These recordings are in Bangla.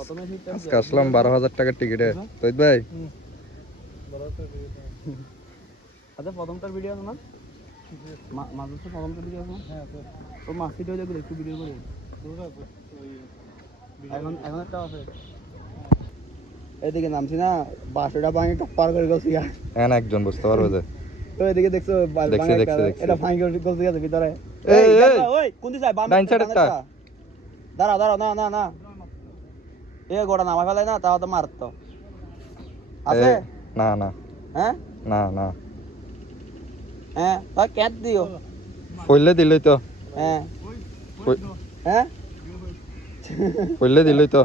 আজকে আসলাম 12,000 টাকার টিকিটে। তৈত ভাই আচ্ছা প্রথমটার ভিডিও আছে না? মাঝে প্রথমটার ভিডিও আছে না? হ্যাঁ তো মাসিটা হয়ে যাবে একটু ভিডিও করে এখন একটা আছে এদিকে নামছি না বাসটা ভাঙি টপ্পার করে গেছি হ্যাঁ একজন বুঝতে পারবে যে তো এদিকে দেখছো এটা ভাঙি করে গেছি আছে ভিতরে ওই কোন দিকে যায় বাম সাইড একটা দাঁড়া দাঁড়া না না না এ গোড়া নামা ফেলাই না তাও তো মারতো আছে না না হ্যাঁ না না হ্যাঁ তা ক্যাট দিও কইলে দিলই তো হ্যাঁ হ্যাঁ কইলে দিলই তো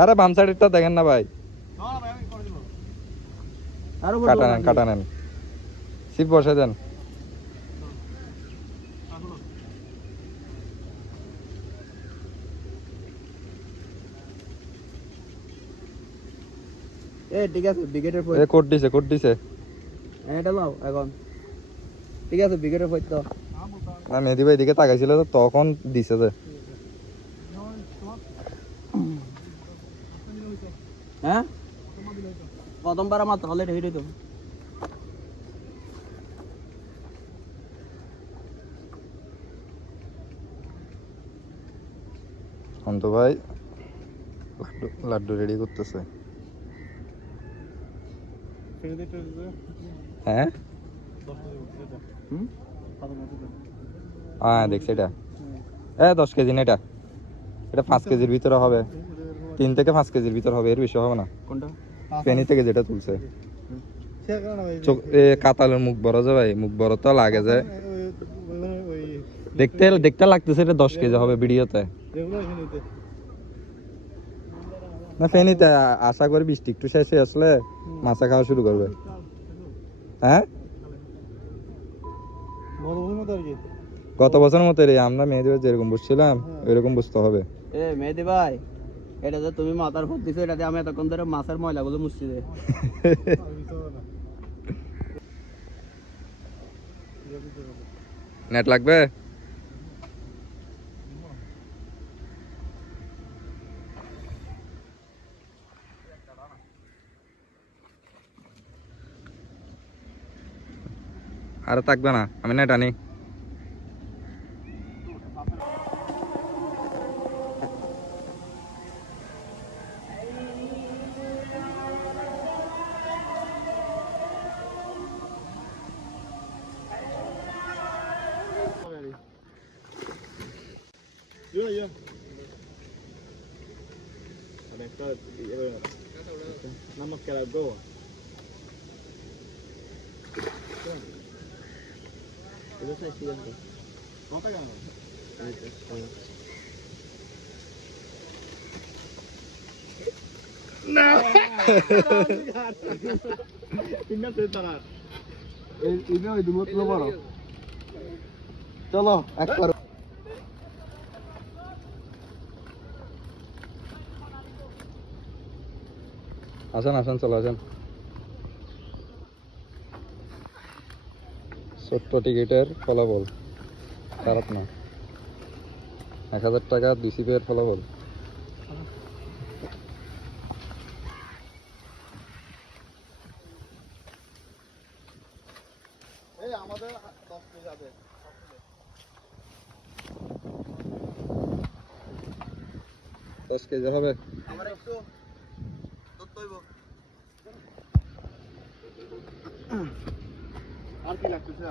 আরে বাম সাইডটা দেখেন না ভাই কাটা নেন সিট বসে দেন এ ঠিক আছে বিকেটের পর কোড দিছে এটা লাও এখন ঠিক আছে বিকেটের পর তো না মেহেদি ভাই দিকে তাকাইছিল তো তখন দিছে যে হ্যাঁ প্রথমবার আমার তাহলে হেঁটে তো অন্ত ভাই লাড্ডু রেডি করতেছে হ্যাঁ হ্যাঁ দেখছি এটা 10 কেজি না এটা 5 কেজির ভিতরে হবে 3 থেকে 5 কেজির ভিতরে হবে এর বেশি হবে না কোনটা ফেনী থেকে যেটা তুলছে কাতালের মুখ বড় যে ভাই মুখ বড় তো লাগে যে দেখতে লাগতেছে এটা 10 কেজি হবে ভিডিওতে না ফেনীতে আশা করি বৃষ্টি একটু শেষে আসলে মাছা খাওয়া শুরু করবে হ্যাঁ গত বছরের মতো আমরা মেহেদি ভাই যেরকম বুঝছিলাম ওইরকম বুঝতে হবে মেহেদি ভাই এটা যে তুমি মাথার ভর দিছো এটাতে আমি এতক্ষণ ধরে মাছের ময়লাগুলো মুছছি দে নেট লাগবে আর থাকবে না আমি নেট আনি চলো একবার আসেন চলো আসেন ছোট্ট টিকিটের ফলাফল খারাপ না 1000 টাকা 2 সিপের ফলাফল আমাদের 10 কেজি যাবে 10 কেজি হবে আমার একটু দুধ দইব আর কি লাগতেছে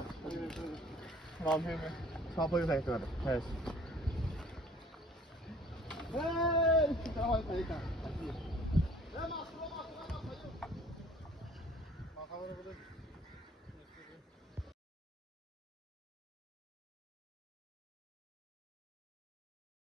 রাম হে সব হয়ে যাইতে পারে হ্যাঁ এই তাহলে তাই কা